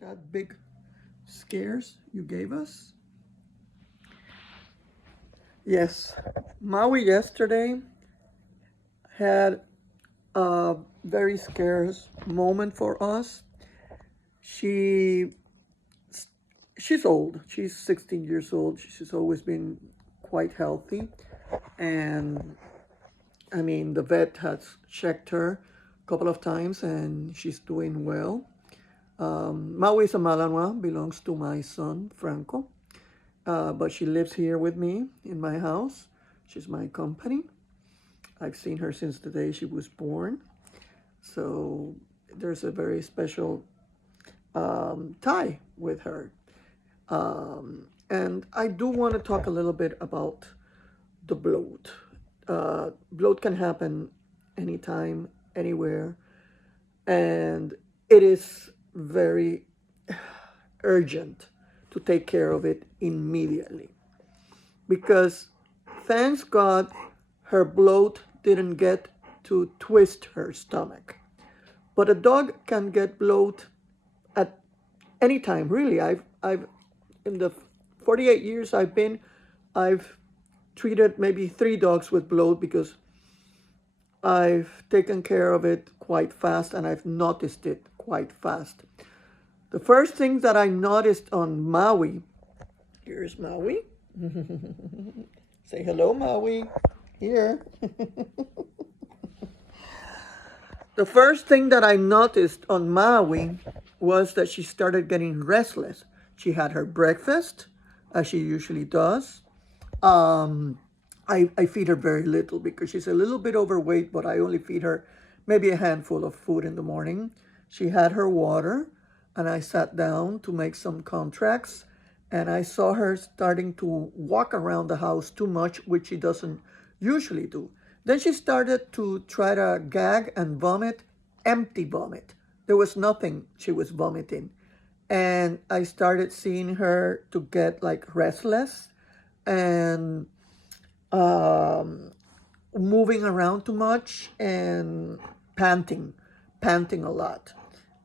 that big scares you gave us. Yes, Maui yesterday had a very scarce moment for us. She she's old. She's 16 years old. She's always been quite healthy, and I mean the vet has checked her a couple of times, and she's doing well. Maui is a Malanois, belongs to my son Franco, but she lives here with me in my house. She's my company. I've seen her since the day she was born. So there's a very special tie with her. And I do want to talk a little bit about the bloat. Bloat can happen anytime, anywhere, and it is very urgent to take care of it immediately because thanks God her bloat didn't get to twist her stomach. But a dog can get bloat at any time, really. I've in the 48 years I've treated maybe 3 dogs with bloat because I've taken care of it quite fast and I've noticed it quite fast. The first thing that I noticed on Maui, here's Maui. Say hello, Maui. Here. The first thing that I noticed on Maui was that she started getting restless. She had her breakfast, as she usually does. I feed her very little because she's a little bit overweight, but I only feed her maybe a handful of food in the morning. She had her water, and I sat down to make some contracts, and I saw her starting to walk around the house too much, which she doesn't usually do. Then she started to try to gag and vomit, empty vomit. There was nothing she was vomiting. And I started seeing her to get like restless and moving around too much and panting a lot.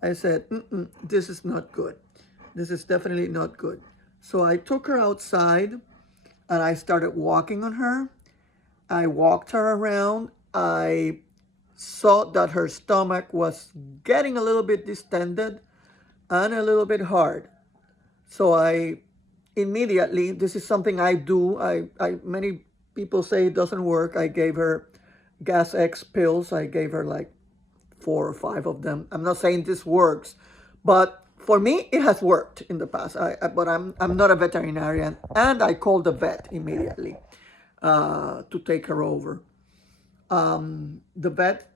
I said, this is not good. This is definitely not good. So I took her outside and I started walking on her. I walked her around. I saw that her stomach was getting a little bit distended and a little bit hard. So I immediately, this is something I do. Many people say it doesn't work. I gave her Gas X pills. I gave her like 4 or 5 of them. I'm not saying this works, but for me it has worked in the past. But I'm not a veterinarian, and I called the vet immediately to take her over. The vet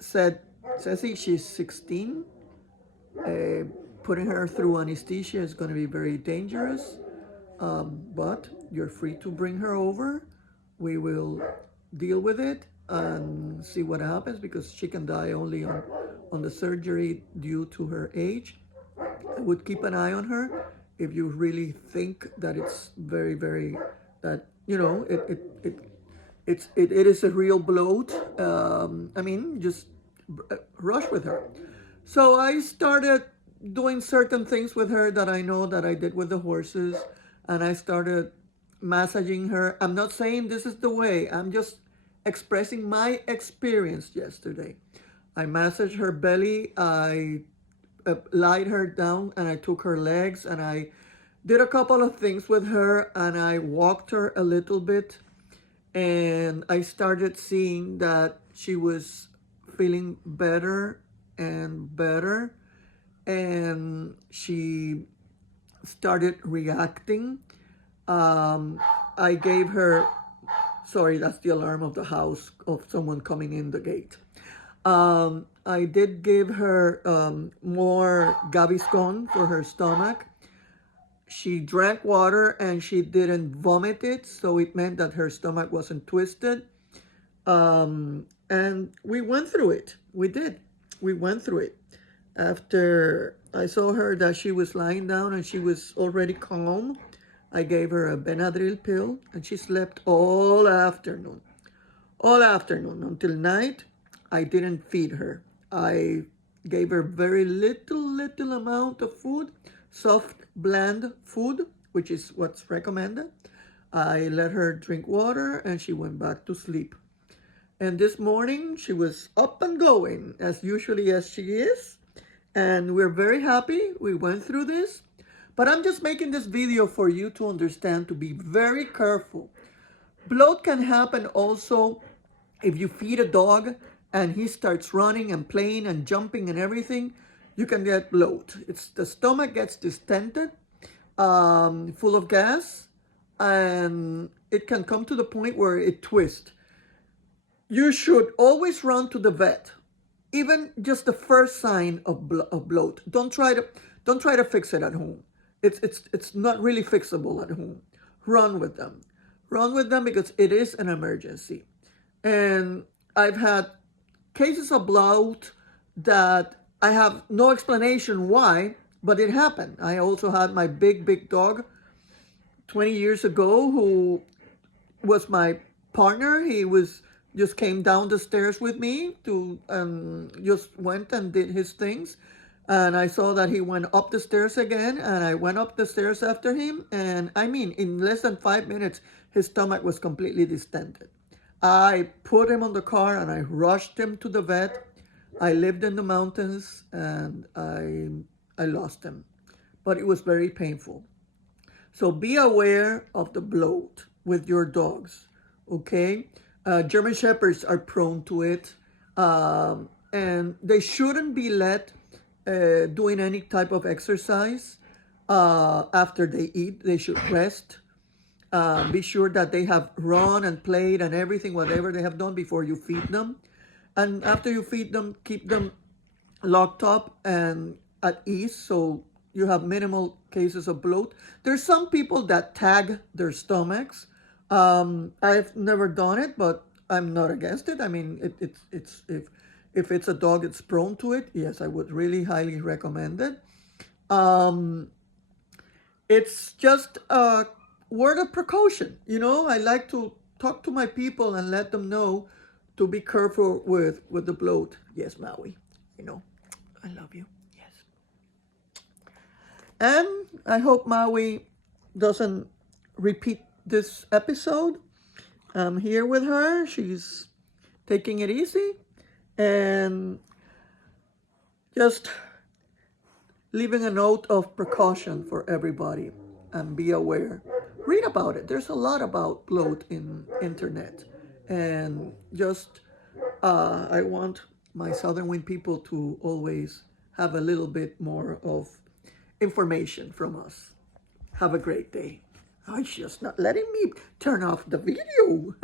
said, Ceci, she's 16. Putting her through anesthesia is going to be very dangerous, but you're free to bring her over. We will deal with it and see what happens because she can die only on the surgery due to her age. I would keep an eye on her if you really think that it's very, very, that, you know, it is a real bloat. I mean, just rush with her. So I started doing certain things with her that I know that I did with the horses, and I started massaging her. I'm not saying this is the way. I'm just expressing my experience yesterday. I massaged her belly. I lied her down, and I took her legs, and I did a couple of things with her, and I walked her a little bit, and I started seeing that she was feeling better and better, and she started reacting. I gave her, sorry, that's the alarm of the house of someone coming in the gate. I did give her more Gaviscon for her stomach. She drank water and she didn't vomit it, so it meant that her stomach wasn't twisted. And we went through it. We did. We went through it. After I saw her that she was lying down and she was already calm, I gave her a Benadryl pill and she slept all afternoon. All afternoon until night. I didn't feed her. I gave her very little amount of food, soft, bland food, which is what's recommended. I let her drink water and she went back to sleep. And this morning she was up and going as usually as she is. And we're very happy we went through this. But I'm just making this video for you to understand to be very careful. Bloat can happen also if you feed a dog and he starts running and playing and jumping and everything. You can get bloat. It's the stomach gets distended, full of gas, and it can come to the point where it twists. You should always run to the vet, even just the first sign of bloat. Don't try to fix it at home. It's not really fixable at home. Run with them. Run with them because it is an emergency. And I've had cases of bloat that I have no explanation why, but it happened. I also had my big dog 20 years ago who was my partner. He just came down the stairs with me to just went and did his things. And I saw that he went up the stairs again, and I went up the stairs after him. And I mean, in less than 5 minutes, his stomach was completely distended. I put him on the car and I rushed him to the vet. I lived in the mountains and I lost him, but it was very painful. So be aware of the bloat with your dogs, okay? German Shepherds are prone to it, and they shouldn't be let doing any type of exercise after they eat. They should rest. Be sure that they have run and played and everything, whatever they have done before you feed them. And after you feed them, keep them locked up and at ease so you have minimal cases of bloat. There's some people that tag their stomachs. I've never done it, but I'm not against it. I mean, it's if it's a dog that's prone to it, yes, I would really highly recommend it. It's just a word of precaution. You know, I like to talk to my people and let them know to be careful with the bloat. Yes, Maui, you know, I love you. Yes. And I hope Maui doesn't repeat this episode. I'm here with her. She's taking it easy and just leaving a note of precaution for everybody and be aware. Read about it. There's a lot about bloat in internet. And just, I want my Southern Wind people to always have a little bit more of information from us. Have a great day. Oh, it's just not letting me turn off the video.